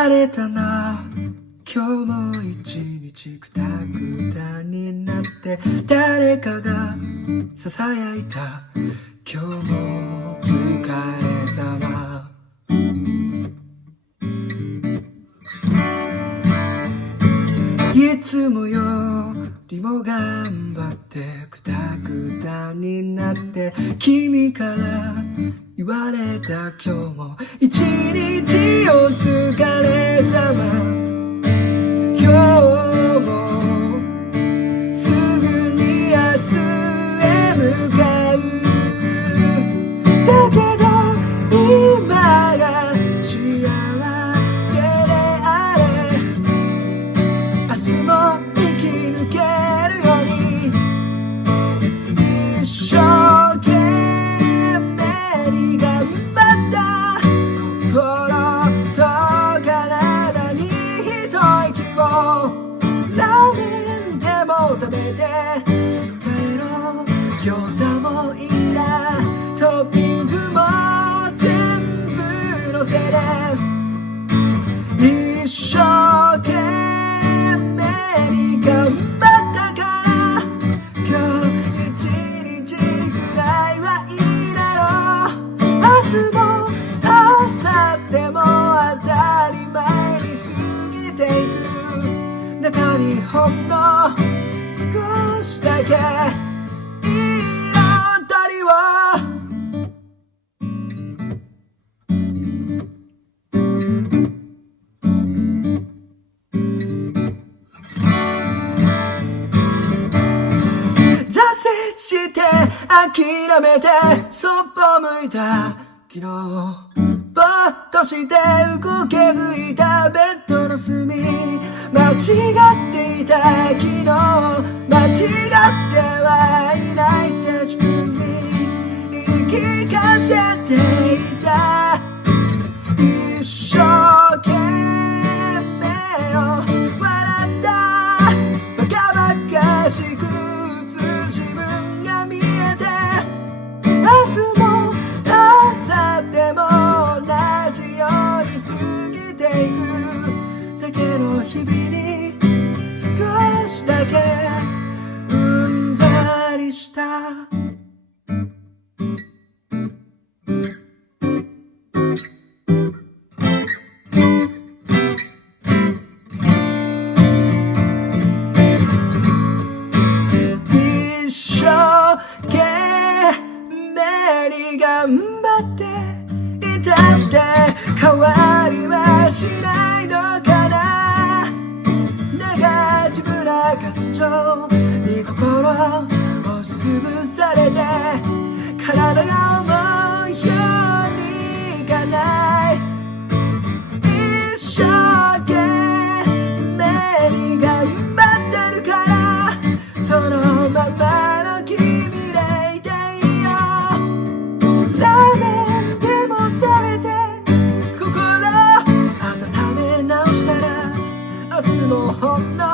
疲れたな、今日も一日くたくたになって、誰かが囁いた、今日もお疲れ様。いつもよりも頑張ってくたくたになって、君から言われた、今日も一日お疲れ様。今日もすぐに明日へ向かう。だけど今が幸せであれ、明日も生き抜けるように、一生懸命に頑張った。心と体に一息を、ラーメンでも食べて帰ろう。餃子もいいな、トッピングも全部乗せで、一生懸命に頑張ったから、今日一日くらいはいいだろう。明日も明後日も当たり前に過ぎていく中に、ほんの少しだけ彩りを。挫折して諦めてそっぽ向いた昨日、ぼーっとして動けづいたベッドの隅、間違っていた昨日、間違ってはいないって自分に言い聞かせていた。一生懸命を笑ったバカバカしく自分が見えて、明日も明後日も同じように過ぎていくだけの日々に、少しだけうんざりした。一生懸命に頑張っていたって変わりはしないのかな。ネガティブな感情に心押しつぶされて、体が思うようにいかない。一生懸命に頑張ってるから、そのままの君でいていいよ。ラーメンでも食べて心温め直したら、明日もほんの